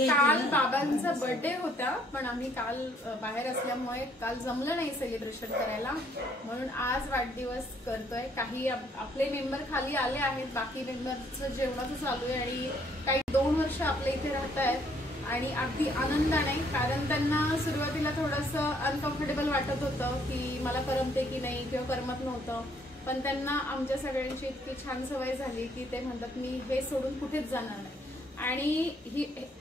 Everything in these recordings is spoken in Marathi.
काल बाबांचा बर्थडे होता, पण आम्ही काल बाहेर असल्यामुळे काल जमलं नाही सेलिब्रेशन करायला, म्हणून आज वाढदिवस करतोय. काही आपले मेंबर खाली आले आहेत, बाकी मेंबरचं जेवणाचं चालू आहे आणि काही 2 वर्ष आपल्या इथे राहत आहेत आणि अगदी आनंदाने. कारण त्यांना सुरुवातीला थोडंसं अनकम्फर्टेबल वाटत होतं की मला करमते की नाही किंवा करमत नव्हतं, पण त्यांना आमच्या सगळ्यांची इतकी छान सवय झाली की ते म्हणतात मी हे सोडून कुठेच जाणार नाही. आणि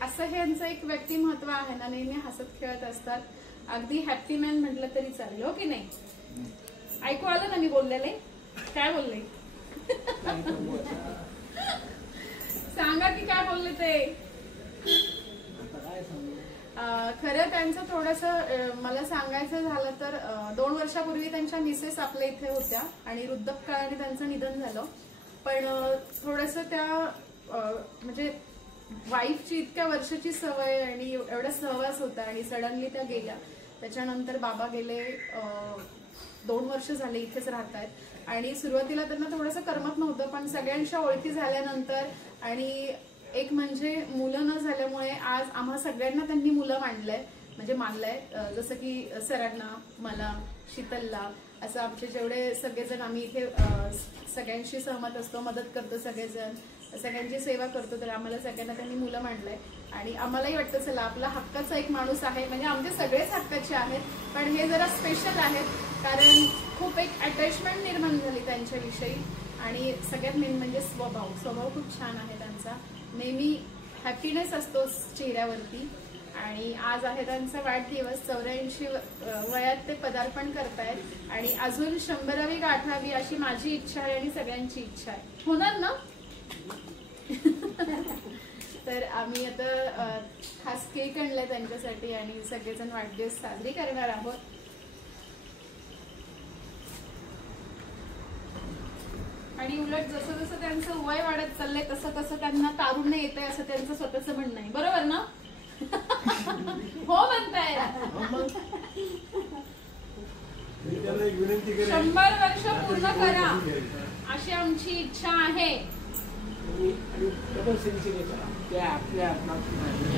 असं हे यांचं एक व्यक्तिमत्व आहे ना, नेहमी हसत खेळत असतात. अगदी हॅपी मॅन म्हटलं तरी चालेल, हो की नाही? ऐकू आलं ना मी बोललेले? काय बोलले? सांगा की काय बोलले ते. खरं त्यांचं थोडंसं मला सांगायचं झालं तर 2 वर्षापूर्वी त्यांच्या मिसेस आपल्या इथे होत्या आणि वृद्धापकाळाने त्यांचं निधन झालं. पण थोडंसं त्या म्हणजे वाईफची इतक्या वर्षाची सवय आणि एवढा सहवास होता आणि सडनली त्या गेल्या. त्याच्यानंतर बाबा गेले 2 वर्ष झाले इथेच राहत आहेत आणि सुरुवातीला त्यांना थोडंसं करमत नव्हतं, पण सगळ्यांच्या ओळखी झाल्यानंतर आणि एक म्हणजे मुलं न झाल्यामुळे आज आम्हा सगळ्यांना त्यांनी मुलं मानलंय. जसं की सरांना, मला, शीतलला, असं आमचे जेवढे सगळेजण आम्ही इथे सगळ्यांशी सहमत असतो, मदत करतो, सगळेजण सगळ्यांची सेवा करतो, तर आम्हाला सगळ्यांना त्यांनी मुलं मांडलंय. आणि आम्हालाही वाटतं चला आपला हक्काचा एक माणूस आहे. म्हणजे आमचे सगळेच हक्काचे आहेत, पण हे जरा स्पेशल आहेत कारण खूप एक अटॅचमेंट निर्माण झाली त्यांच्याविषयी. आणि सगळ्यात मेन म्हणजे स्वभाव खूप छान आहे त्यांचा. नेहमी हॅपीनेस असतो चेहऱ्यावरती. आणि आज आहे त्यांचा वाढदिवस. 84 वयात ते पदार्पण करतायत आणि अजून 100वी गाठावी अशी माझी इच्छा आहे आणि सगळ्यांची इच्छा आहे. होणार ना? तर आम्ही आता खास केक आणलाय त्यांच्यासाठी आणि सगळेजण वाढदिवस साजरी करणार आहोत. आणि उलट जसं जसं त्यांचं वय वाढत चाललंय तसं तसं त्यांना तारुण्य येतंय असं त्यांचं स्वतःचं म्हणणं आहे. बरोबर ना? हो म्हणताय. 100 वर्ष पूर्ण करा अशी आमची इच्छा आहे.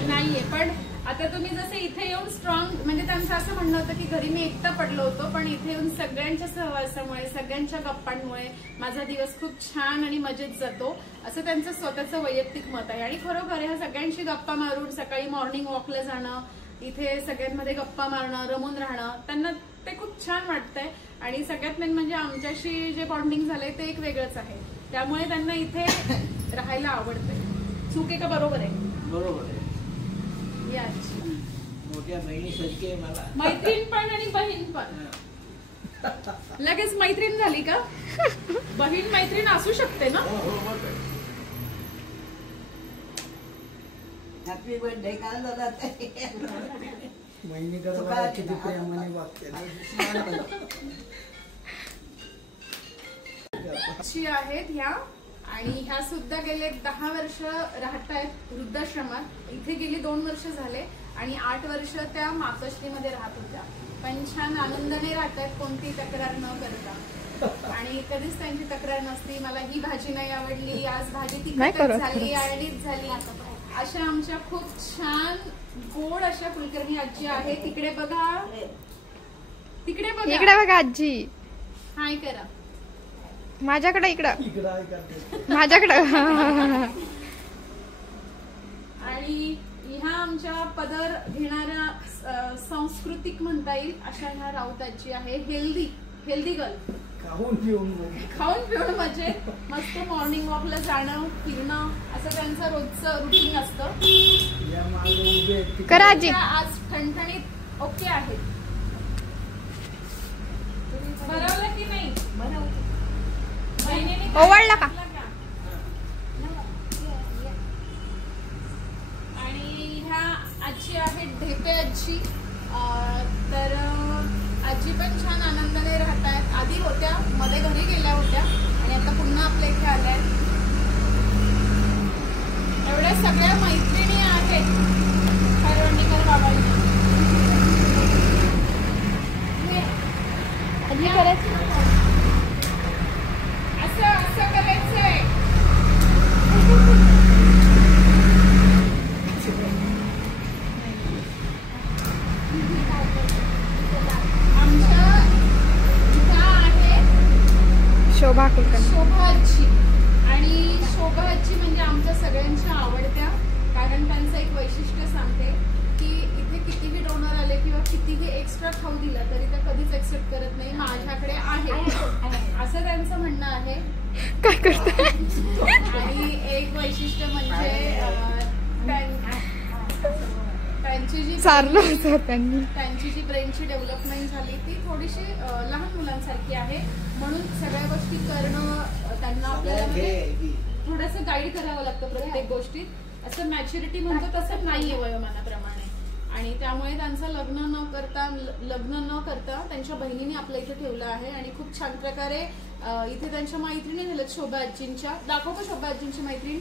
नाहीये, पण आता तुम्ही जसे इथे येऊन स्ट्रॉंग, म्हणजे त्यांचं असं म्हणणं होतं की घरी मी एकटा पडलो होतो, पण इथे येऊन सगळ्यांच्या सहवासामुळे, सगळ्यांच्या गप्पांमुळे माझा दिवस खूप छान आणि मजेत जातो, असं त्यांचं स्वतःचं वैयक्तिक मत आहे. आणि खरोखर ह्या सगळ्यांशी गप्पा मारून सकाळी मॉर्निंग वॉकला जाणं, इथे सगळ्यांमध्ये गप्पा मारणं, रमून राहणं, त्यांना ते खूप छान वाटतंय. आणि सगळ्यात मेन म्हणजे आमच्याशी जे बॉन्डिंग झालंय ते एक वेगळंच आहे, त्यामुळे त्यांना इथे राहायला आवडतंय. चूक आहे का बरोबर आहे? बरोबर आहे. मोठ्या बहिणीसारखी आहे मला. मैत्रीण पण आणि बहीण पण. लगेच मैत्रीण झाली का? बहीण मैत्रीण असू शकते ना? Happy birthday. काय जातात किती प्रेमाने वागते आहेत ह्या. आणि ह्या सुद्धा गेले 10 वर्ष राहतायत वृद्धाश्रमात. इथे गेली 2 वर्ष झाले आणि 8 वर्ष त्या मातोश्रीमध्ये राहत होत्या. पण छान आनंदाने राहतायत, कोणती तक्रार न करता. आणि कधीच त्यांची तक्रार नसती मला ही भाजी नाही आवडली, आज भाजी तिखट झाली, आळणीच झाली. अशा आमच्या खूप छान गोड अशा कुलकर्णी आजी आहे. तिकडे बघा, तिकडे बघा, इकडे बघा आजी. हाय करा माझ्याकडे, इकडं माझ्याकडं. आणि ह्या आमच्या पदर घेणाऱ्या सांस्कृतिक म्हणता येईल अशा ह्या राऊताची आहे. Healthy girl. खाऊन पिऊन मजेत मस्त मॉर्निंग वॉकला जाणं, फिरणं असं त्यांचं रोजचं रुटीन असतं. आज ठणठणीत ओके आहे. बनवलं की नाही? ओवाळला का? आणि ह्या आजी आहेत ढेपे आजी. तर आजी पण छान आनंदाने राहतात. आधी होत्या, मध्ये घरी गेल्या होत्या आणि आता पुन्हा आपल्या इथे आल्या. एवढ्या सगळ्या मैत्रिणी आहेत खरवंडीकर बाबांना. असं करायचंय. शोभा आजी. आणि शोभा आजी म्हणजे आमच्या सगळ्यांच्या आवडत्या, कारण त्यांचं एक वैशिष्ट्य सांगते की इथे कितीही डोनर आले किंवा कितीही एक्स्ट्रा खाऊ दिला तरी त्या कधीच एक्सेप्ट करत नाही, माझ्याकडे आहे असं त्यांचं म्हणणं आहे. काय करताय? आणि एक वैशिष्ट्य म्हणजे त्यांची जी ब्रेनची डेव्हलपमेंट झाली ती थोडीशी लहान मुलांसारखी आहे, म्हणून सगळ्या गोष्टी करणं त्यांना आपल्याला थोडंसं गाईड करावं लागतं प्रत्येक गोष्टीत. असं मॅच्युरिटी म्हणतो तसं नाहीये वयोमानाप्रमाणे. आणि त्यामुळे त्यांचं लग्न न करता त्यांच्या बहिणीने आपल्या इथे ठेवलं आहे. आणि खूप छान प्रकारे इथे त्यांच्या मैत्रिणी झाल्यात शोभा आजींच्या. दाखवतो शोभा आजींची मैत्रीण.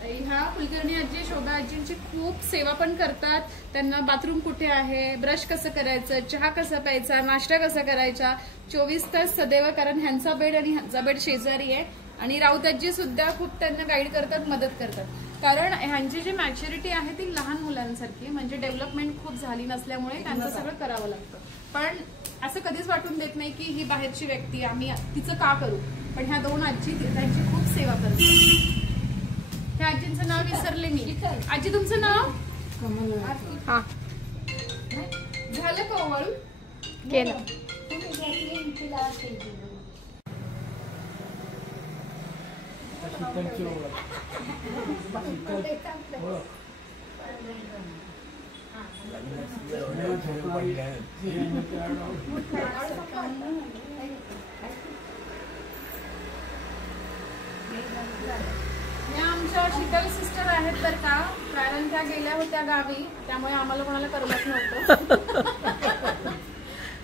ह्या कुलकर्णी आजी शोभा आजींची खूप सेवा पण करतात. त्यांना बाथरूम कुठे आहे, ब्रश कसं करायचं, चहा कसा प्यायचा, नाश्ता कसा करायचा, 24 तास सदैव, कारण ह्यांचा बेड आणि ह्यांचा बेड शेजारी आहे. आणि राऊत आजी सुद्धा खूप त्यांना गाईड करतात, मदत करतात. कारण ह्यांची जी मॅच्युरिटी आहे ती लहान मुलांसारखी, म्हणजे डेव्हलपमेंट खूप झाली नसल्यामुळे त्यांचं सगळं करावं लागतं. पण असं कधीच वाटून देत नाही की ही बाहेरची व्यक्ती, आम्ही तिचं का करू. पण ह्या दोन आजी त्यांची खूप सेवा करतात. ह्या आजींचं नाव विसरले मी. आजी तुमचं नाव झालं का ओवाळून? केलं. या आमच्या शीतल सिस्टर आहेत तर का, कारण त्या गेल्या होत्या गावी, त्यामुळे आम्हाला कोणाला करमत नव्हतं.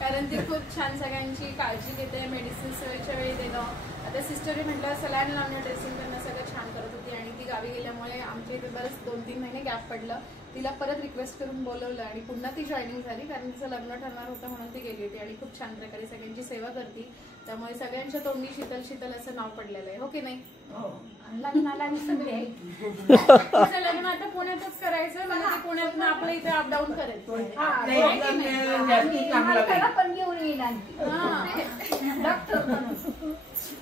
कारण ती खूप छान सगळ्यांची काळजी घेते, मेडिसिन्स वेळच्या वेळी देणं. आता सिस्टरने म्हटलं सलाईन लावणं, ड्रेसिंग करणं सगळं छान करत होती. आणि ती गावी गेल्यामुळे आमच्या इथे बरंच 2-3 महिने गॅप पडलं. तिला परत रिक्वेस्ट करून बोलवलं आणि पुन्हा ती जॉईनिंग झाली, कारण तिचं लग्न ठरणार होतं म्हणून ती गेली होती. आणि खूप छान प्रकारे सगळ्यांची सेवा करते, त्यामुळे सगळ्यांच्या तोंडी शीतल शीतल असं नाव पडलेलं आहे. हो की नाही? लग्नाला सगळे तिचं लग्न आता पुण्यातच करायचं, म्हणजे ते पुण्यातून आपलं इथे अपडाऊन करायचं.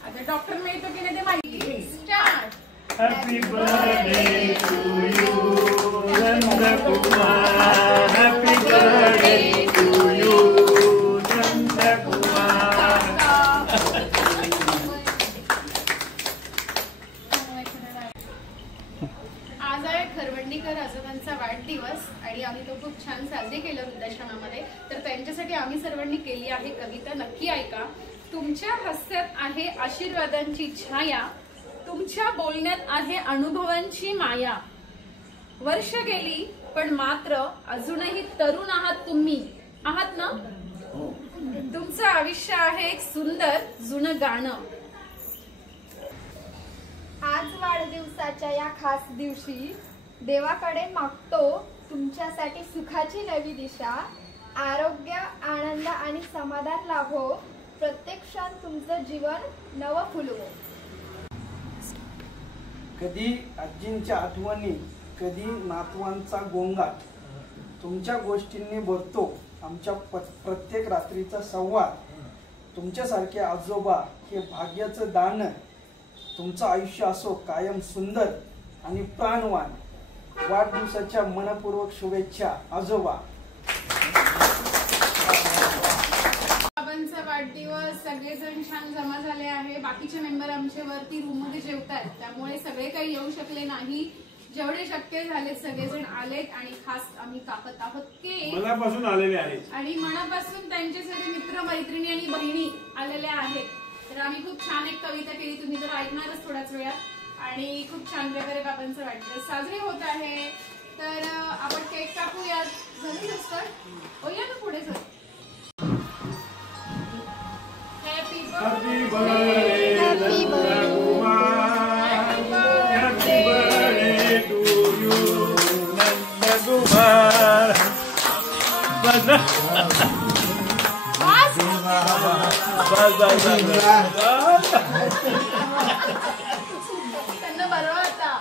आता डॉक्टर मिळतो की नाही ते माहिती. Start. Happy birthday to you, Nandakumar. Happy birthday to you, Nandakumar. आज आहे खरवंडीकर आजोबांचा वाढदिवस आणि आम्ही तो खूप छान साजरी केला वृद्धाश्रमामध्ये. तर त्यांच्यासाठी आम्ही सर्वांनी केली आहे कविता, नक्की ऐका. तुमच्या हास्यात आहे आशीर्वादांची छाया, तुमच्या बोलण्यात आहे अनुभवांची माया. वर्ष गेली पण मात्र अजूनही तरुण आहात तुम्ही, आहात ना? तुमचं आयुष्य आहे एक सुंदर जुनं गाणं. आज वाढदिवसाच्या या खास दिवशी देवाकडे मागतो तुमच्यासाठी सुखाची नवी दिशा. आरोग्य, आनंद आणि समाधान लाभो, प्रत्येक क्षण तुमचं जीवन नवं फुलवो. कधी आजींच्या आठवणी, कधी नातवांचा गोंगाट, तुमच्या गोष्टींनी भरतो आमच्या प्रत्येक रात्रीचा संवाद. तुमच्यासारखे आजोबा हे भाग्याचं दान. तुमचं आयुष्य असो कायम सुंदर आणि प्राणवान. वाढदिवसाच्या मनपूर्वक शुभेच्छा आजोबा. बाबांचा वाढदिवस, सगळेजण छान जमा झाले आहे. बाकीचे मेंबर आमच्या वरती रूम मध्ये जेवतात, त्यामुळे सगळे काही येऊ शकले नाही. जेवढे शक्य झाले सगळेजण आलेत आणि खास आम्ही कापत आहोत केक. मनापासून आलेले आहेत आणि मनापासून त्यांचे सगळे मित्र मैत्रिणी आणि बहिणी आलेल्या आहेत. तर आम्ही खूप छान एक कविता केली, तुम्ही तर ऐकणारच थोड्याच वेळात. आणि खूप छान प्रकारे बाबांचा वाढदिवस साजरे होत आहे. तर आपण केक कापूयात. झालं सर? हो या ना पुढे sir. Happy birthday, happy birthday to you Nandkumar. त्यांना बरं होता.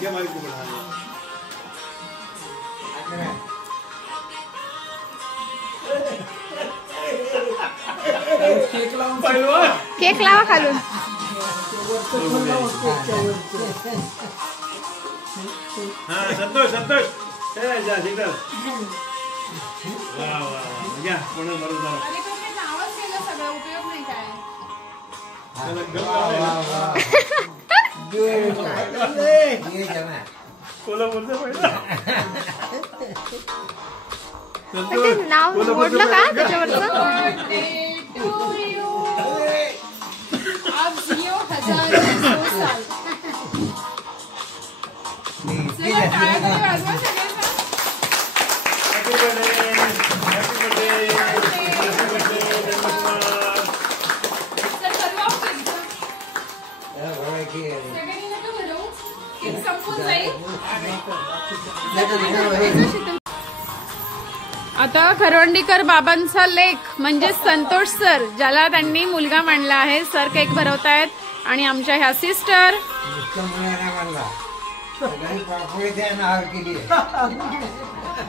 घ्या माझी कुपन. केक लावा खालून. हा संतोष संतोष वा वा वा घ्या कोण बरोबर. अरे पण ते नावच केलं सगळं, उपयोग नाही काय. कोल्हापूरचं पहिलं ते नाव मोडलं का त्याच्यावरचं? Birthday to you. आप जियो हजारों सौ साल. चला टाळ्या तरी वाजवा सगळ्यांना. Happy birthday happy birthday happy birthday धन्यवाद. चल बनवा केक. सगळ्यांनी नका बनवू. केक संपून जाईल. आता खरवंडीकर बाबांचा लेख म्हणजे संतोष सर, ज्याला त्यांनी मुलगा मांडला आहे, सर केक भरवतायत. आणि आमच्या ह्या सिस्टर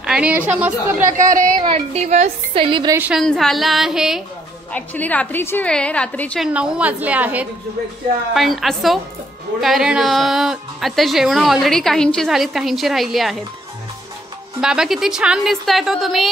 आणि अशा मस्त प्रकारे वाढदिवस सेलिब्रेशन झाला आहे. ऍक्च्युली रात्रीची वेळ आहे, रात्रीचे 9 वाजले आहेत. पण असो, कारण आता जेवण ऑलरेडी काहींची झालीत, काहींची राहिली आहेत. बाबा किती छान दिसताय तो तुम्ही.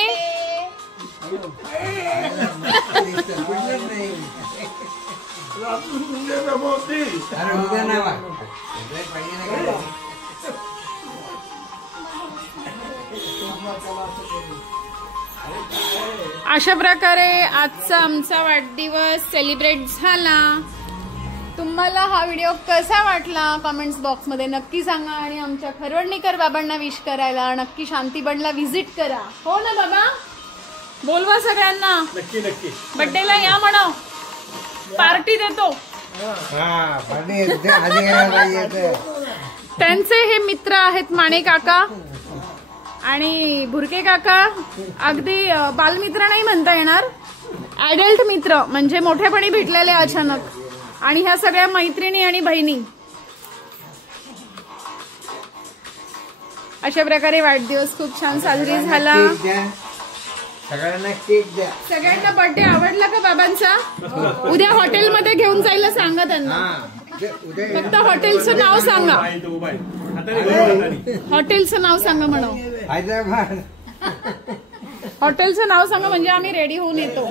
अशा प्रकारे आजचा आमचा वाढदिवस सेलिब्रेट झाला. तुम्हाला हा व्हिडिओ कसा वाटला कमेंट्स बॉक्समध्ये नक्की सांगा. आणि आमच्या खरवंडीकर बाबांना विश करायला नक्की शांतीबनला व्हिजिट करा. हो ना बाबा, बोलवा सगळ्यांना. नक्की नक्की बर्थडेला या म्हणा, पार्टी देतो. त्यांचे हे मित्र आहेत माने काका आणि भुरके काका. अगदी बालमित्र नाही म्हणता येणार, ऍडल्ट मित्र, म्हणजे मोठेपणी भेटलेले अचानक. आणि ह्या सगळ्या मैत्रिणी आणि बहिणी. अशा प्रकारे वाढदिवस खूप छान साजरी झाला. सगळ्यांना केक द्या. सगळ्यांना बर्थडे आवडला का बाबांचा? उद्या हॉटेलमध्ये घेऊन जायला सांगा त्यांना. फक्त हॉटेलचं नाव सांगा. हॉटेलचं नाव सांगा म्हणा. हैदराबाद. हॉटेलचं नाव सांगा म्हणजे आम्ही रेडी होऊन येतो.